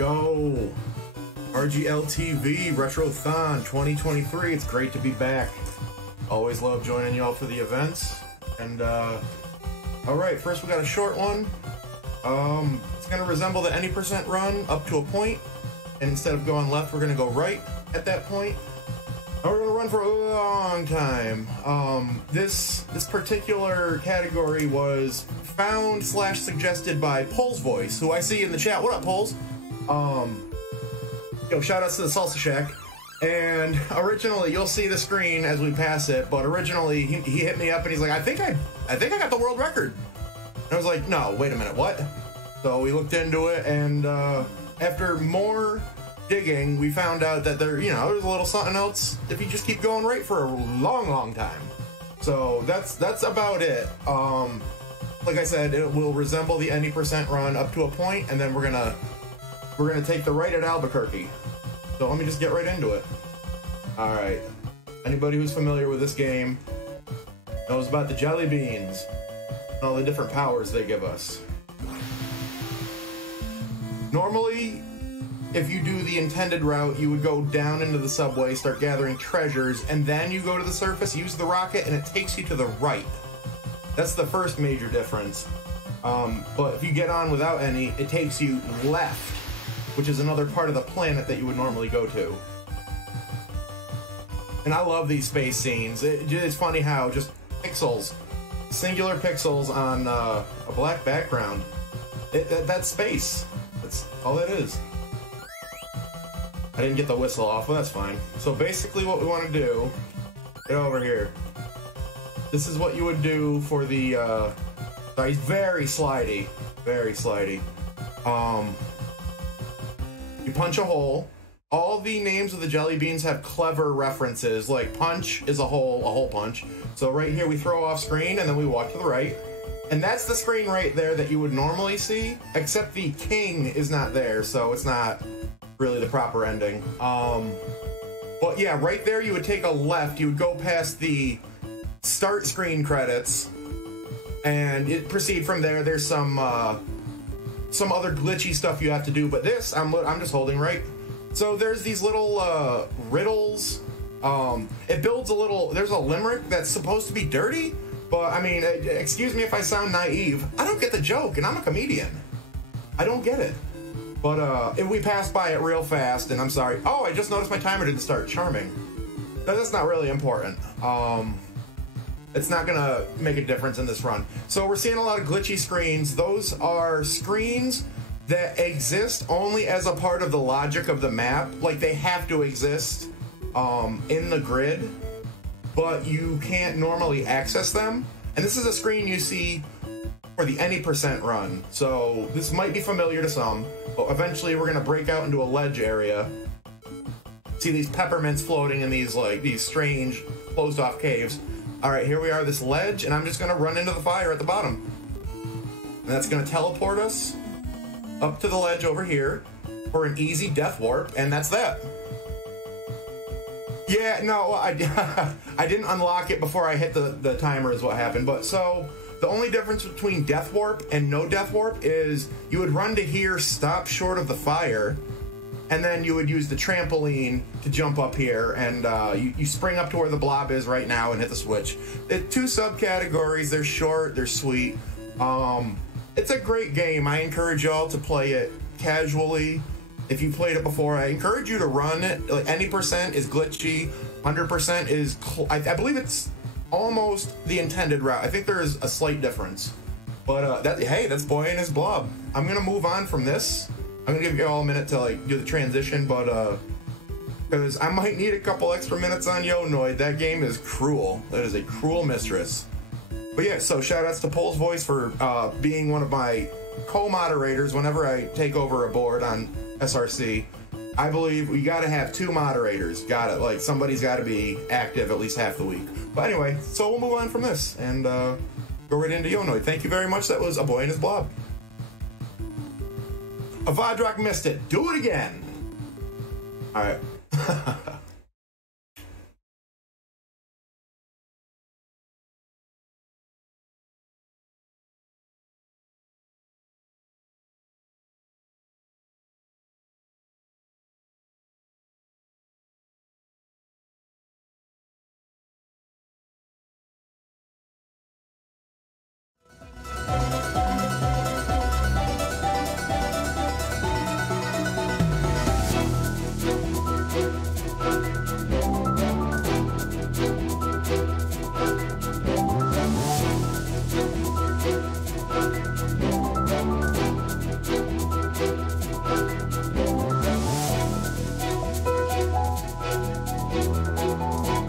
Yo, RGLTV Retrothon 2023. It's great to be back. Always love joining y'all for the events. And alright, first we got a short one. It's gonna resemble the any percent run up to a point. And instead of going left, we're gonna go right at that point. And we're gonna run for a long time. This particular category was found / suggested by Pole's Voice, who I see in the chat. What up, Poles? Yo, shout outs to the Salsa Shack. And originally, you'll see the screen as we pass it, but originally he hit me up and he's like, I think I got the world record. And I was like, no, wait a minute, what? So we looked into it, and after more digging, we found out that there's a little something else if you just keep going right for a long time. So that's about it. Like I said, it will resemble the any percent run up to a point, and then we're gonna take the right at Albuquerque. So let me just get right into it. All right. Anybody who's familiar with this game knows about the jelly beans and all the different powers they give us. Normally, if you do the intended route, you would go down into the subway, start gathering treasures, and then you go to the surface, use the rocket, and it takes you to the right. That's the first major difference. But if you get on without any, it takes you left, which is another part of the planet that you would normally go to. And I love these space scenes. It's funny how just pixels, singular pixels on a black background, that's space. That's all it is. I didn't get the whistle off, but that's fine. So basically what we want to do, get over here. This is what you would do for the, sorry, he's very slidey. Very slidey. You punch a hole. All the names of the jelly beans have clever references, like punch is a hole punch. So right here we throw off screen and then we walk to the right. And that's the screen right there that you would normally see, except the king is not there, so it's not really the proper ending. But yeah, right there you would take a left, you would go past the start screen credits, and it proceed from there. There's some other glitchy stuff you have to do, but this, I'm just holding right. So there's these little riddles. It builds a little, there's a limerick that's supposed to be dirty, but I mean, excuse me if I sound naive, I don't get the joke, and I'm a comedian. I don't get it. But if we pass by it real fast, and I'm sorry, oh, I just noticed my timer didn't start. Charming. That's not really important. It's not gonna make a difference in this run. So we're seeing a lot of glitchy screens. Those are screens that exist only as a part of the logic of the map. Like, they have to exist in the grid, but you can't normally access them. And this is a screen you see for the any percent run. So this might be familiar to some, but eventually we're gonna break out into a ledge area. See these peppermints floating in these strange closed off caves. All right, here we are, this ledge, and I'm just gonna run into the fire at the bottom. And that's gonna teleport us up to the ledge over here for an easy death warp, and that's that. Yeah, no, I didn't unlock it before I hit the timer is what happened. But so the only difference between death warp and no death warp is you would run to here, stop short of the fire, and then you would use the trampoline to jump up here, and you spring up to where the blob is right now and hit the switch. It's two subcategories. They're short, they're sweet. It's a great game. I encourage y'all to play it casually. If you played it before, I encourage you to run it. Like, any percent is glitchy, 100% is, I believe it's almost the intended route. I think there is a slight difference. But hey, that's Boy and His Blob. I'm gonna move on from this. I'm gonna give you all a minute to do the transition, but because I might need a couple extra minutes on Yonoid. That game is cruel. That is a cruel mistress. But yeah, so shout outs to Pole's Voice for being one of my co-moderators whenever I take over a board on SRC. I believe we gotta have 2 moderators. Got it. Like, somebody's gotta be active at least half the week. But anyway, so we'll move on from this and go right into Yonoid. Thank you very much. That was A Boy and His Blob. Avadrock missed it. Do it again. All right. Bye.